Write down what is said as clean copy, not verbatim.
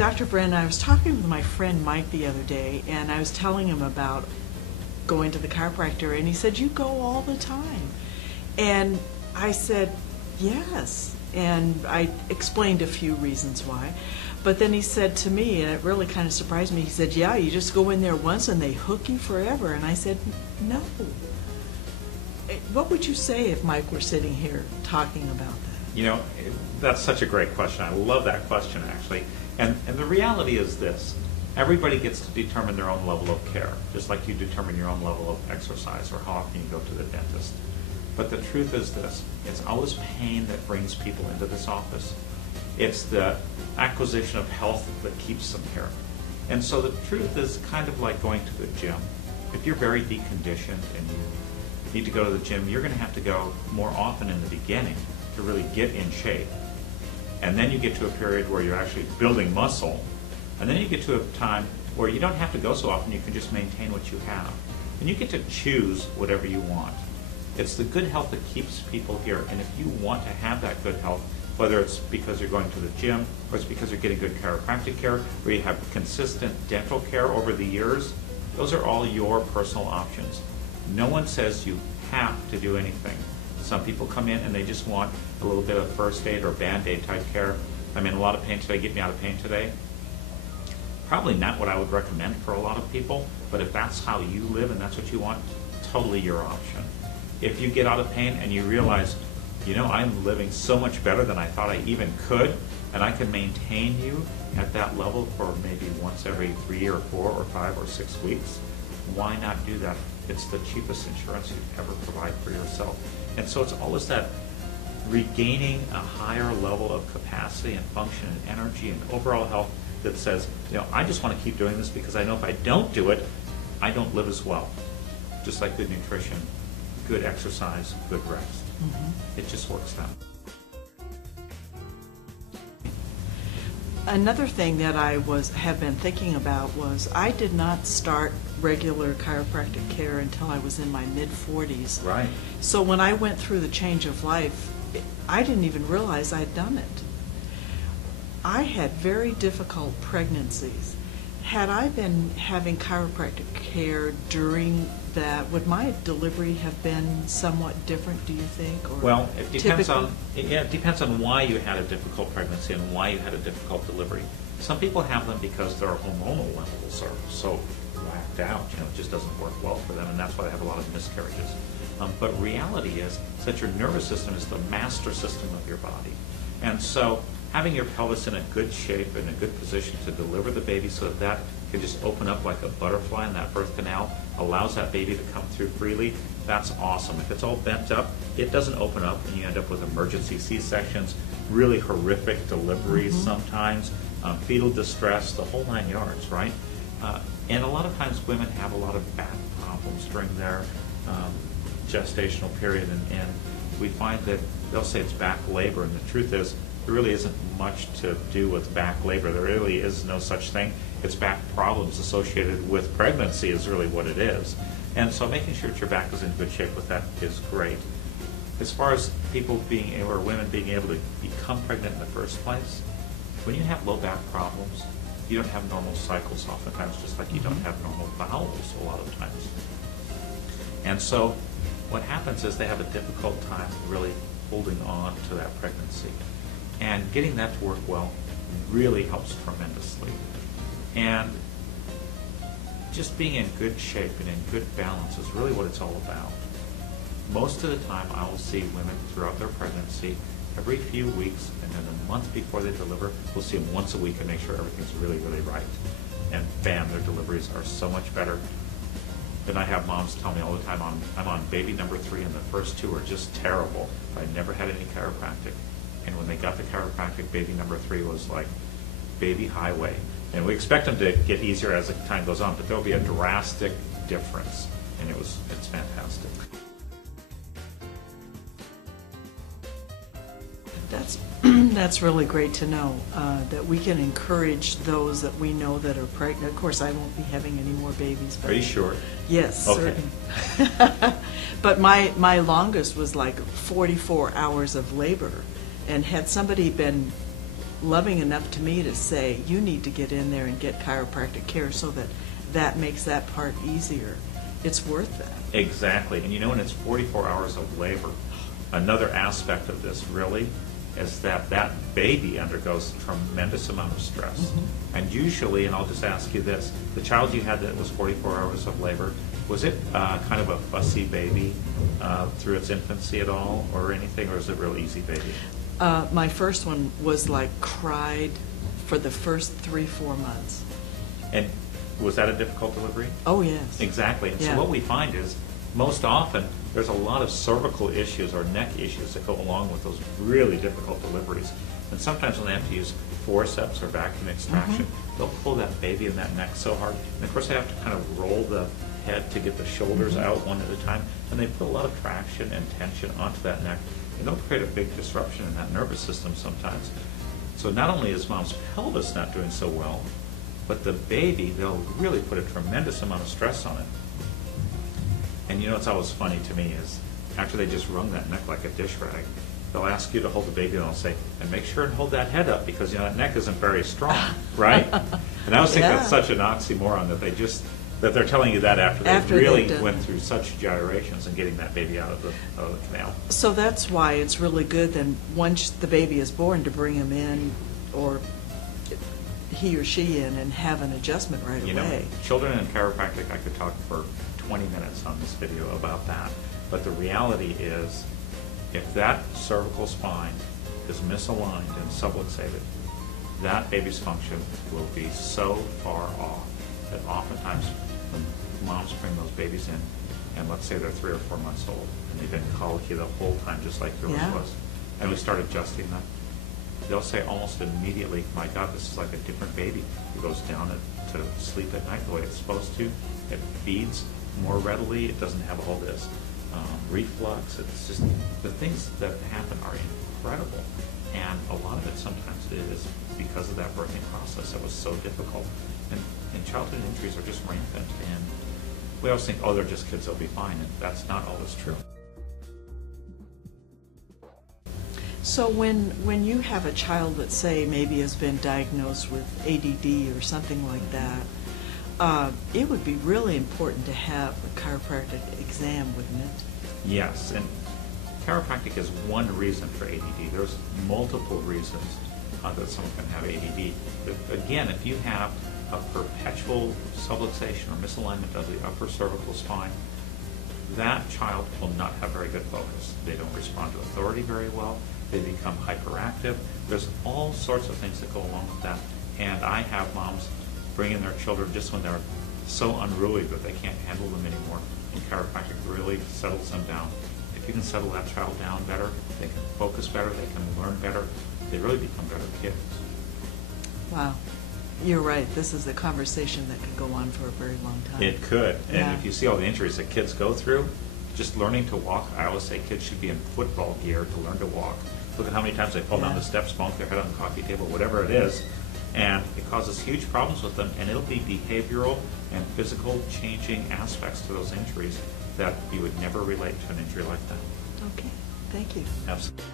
Dr. Brennan, I was talking with my friend Mike the other day, and I was telling him about going to the chiropractor, and he said, "You go all the time." And I said, "Yes." And I explained a few reasons why. But then he said to me, and it really kind of surprised me, he said, "Yeah, you just go in there once and they hook you forever." And I said, "No." What would you say if Mike were sitting here talking about that? You know, that's such a great question. I love that question, actually. And the reality is this. Everybody gets to determine their own level of care, just like you determine your own level of exercise or how often you go to the dentist. But the truth is this. It's always pain that brings people into this office. It's the acquisition of health that keeps them here. And so the truth is kind of like going to the gym. If you're very deconditioned and you need to go to the gym, you're going to have to go more often in the beginning to really get in shape. And then you get to a period where you're actually building muscle. And then you get to a time where you don't have to go so often, you can just maintain what you have. And you get to choose whatever you want. It's the good health that keeps people here. And if you want to have that good health, whether it's because you're going to the gym, or it's because you're getting good chiropractic care, or you have consistent dental care over the years, those are all your personal options. No one says you have to do anything. Some people come in and they just want a little bit of first aid or Band-Aid type care. I'm in a lot of pain today, get me out of pain today. Probably not what I would recommend for a lot of people, but if that's how you live and that's what you want, totally your option. If you get out of pain and you realize, you know, I'm living so much better than I thought I even could, and I can maintain you at that level for maybe once every 3 or 4 or 5 or 6 weeks, why not do that? It's the cheapest insurance you'd ever provide for yourself. And so it's always that regaining a higher level of capacity and function and energy and overall health that says, you know, I just want to keep doing this because I know if I don't do it, I don't live as well. Just like good nutrition, good exercise, good rest. It just works out. Another thing that I have been thinking about was I did not start regular chiropractic care until I was in my mid-40s. Right. So when I went through the change of life, I didn't even realize I'd done it. I had very difficult pregnancies. Had I been having chiropractic care during that, would my delivery have been somewhat different, do you think? Or well, it depends typical? it depends on why you had a difficult pregnancy and why you had a difficult delivery. Some people have them because their hormonal levels are so whacked out, you know, it just doesn't work well for them, and that's why they have a lot of miscarriages. But reality is that your nervous system is the master system of your body. And so having your pelvis in a good shape and a good position to deliver the baby so that that can just open up like a butterfly in that birth canal, allows that baby to come through freely, that's awesome. If it's all bent up, it doesn't open up and you end up with emergency C-sections, really horrific deliveries sometimes, fetal distress, the whole 9 yards, right? And a lot of times women have a lot of back problems during their gestational period, and we find that they'll say it's back labor, and the truth is there really isn't much to do with back labor. There really is no such thing. It's back problems associated with pregnancy is really what it is. And so making sure that your back is in good shape with that is great. As far as people being able, or women being able to become pregnant in the first place, when you have low back problems, you don't have normal cycles oftentimes, just like you don't have normal bowels a lot of times. And so what happens is they have a difficult time really holding on to that pregnancy. And getting that to work well really helps tremendously. And just being in good shape and in good balance is really what it's all about. Most of the time I will see women throughout their pregnancy every few weeks, and then a month before they deliver, we'll see them once a week and make sure everything's really, really right. And bam, their deliveries are so much better. Then I have moms tell me all the time, I'm on baby number 3 and the first 2 are just terrible. I never had any chiropractic. And when they got the chiropractic, baby number 3 was like baby highway. And we expect them to get easier as the time goes on, but there'll be a drastic difference. And it's fantastic. That's really great to know, that we can encourage those that we know that are pregnant. Of course, I won't be having any more babies. But are you sure? Yes, okay. Certain. But my longest was like 44 hours of labor. And had somebody been loving enough to me to say, you need to get in there and get chiropractic care so that that makes that part easier. It's worth that. Exactly. And you know, when it's 44 hours of labor, another aspect of this really is that that baby undergoes a tremendous amount of stress. Mm-hmm. And usually, and I'll just ask you this, the child you had that was 44 hours of labor, was it kind of a fussy baby through its infancy at all or anything, or is it a real easy baby? My first one was like cried for the first 3-4 months. And was that a difficult delivery? Oh, yes. Exactly. And Yeah. so what we find is most often there's a lot of cervical issues or neck issues that go along with those really difficult deliveries. And sometimes when they have to use forceps or vacuum extraction, they'll pull that baby in that neck so hard. And of course they have to kind of roll the head to get the shoulders out one at a time. And they put a lot of traction and tension onto that neck. And they'll create a big disruption in that nervous system sometimes. So not only is mom's pelvis not doing so well, but the baby, they'll really put a tremendous amount of stress on it. And you know what's always funny to me is after they just wrung that neck like a dish rag, they'll ask you to hold the baby and they'll say, and make sure and hold that head up because, you know, that neck isn't very strong, right? And I always think that's such an oxymoron that they're telling you that after they really went through such gyrations and getting that baby out of the canal. So that's why it's really good then once the baby is born to bring him in or he or she in and have an adjustment right away. Know, children in chiropractic, I could talk for 20 minutes on this video about that. But the reality is, if that cervical spine is misaligned and subluxated, that baby's function will be so far off that oftentimes when moms bring those babies in, and let's say they're 3 or 4 months old, and they've been colicky the whole time, just like yours was, and we start adjusting them, they'll say almost immediately, my God, this is like a different baby. It goes down to sleep at night the way it's supposed to. It feeds more readily. It doesn't have all this reflux. It's just, the things that happen are incredible. And a lot of it sometimes is because of that birthing process that was so difficult. And childhood injuries are just rampant. And we always think, oh, they're just kids, they'll be fine. And that's not always true. So when you have a child that, say, maybe has been diagnosed with ADD or something like that, it would be really important to have a chiropractic exam, wouldn't it? Yes, and chiropractic is one reason for ADD. There's multiple reasons that someone can have ADD. But again, if you have a perpetual subluxation or misalignment of the upper cervical spine, that child will not have very good focus. They don't respond to authority very well. They become hyperactive. There's all sorts of things that go along with that. And I have moms bring in their children just when they're so unruly that they can't handle them anymore. And chiropractic really settles them down. If you can settle that child down better, they can focus better, they can learn better, they really become better kids. Wow. You're right. This is a conversation that could go on for a very long time. It could. And if you see all the injuries that kids go through, just learning to walk, I always say kids should be in football gear to learn to walk. Look at how many times they fall down the steps, bonk their head on the coffee table, whatever it is, and it causes huge problems with them, and it'll be behavioral and physical changing aspects to those injuries that you would never relate to an injury like that. Okay, thank you. Absolutely.